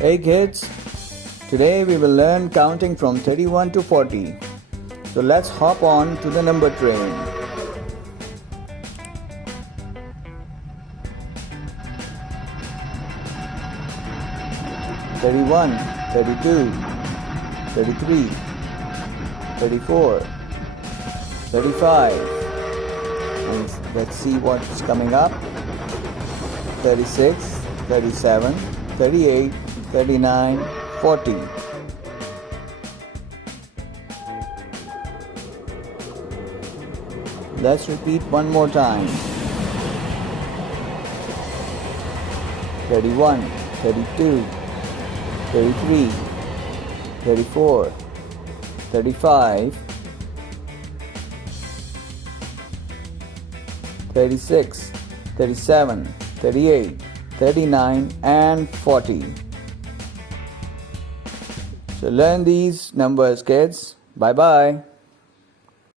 Hey kids, today we will learn counting from 31 to 40. So let's hop on to the number train. 31, 32, 33, 34, 35. And let's see what's coming up. 36, 37, 38, 39, 40. Let's repeat one more time. 31, 32, 33, 34, 35, 36, 37, 38, 39 and 40. So learn these numbers, kids. Bye bye.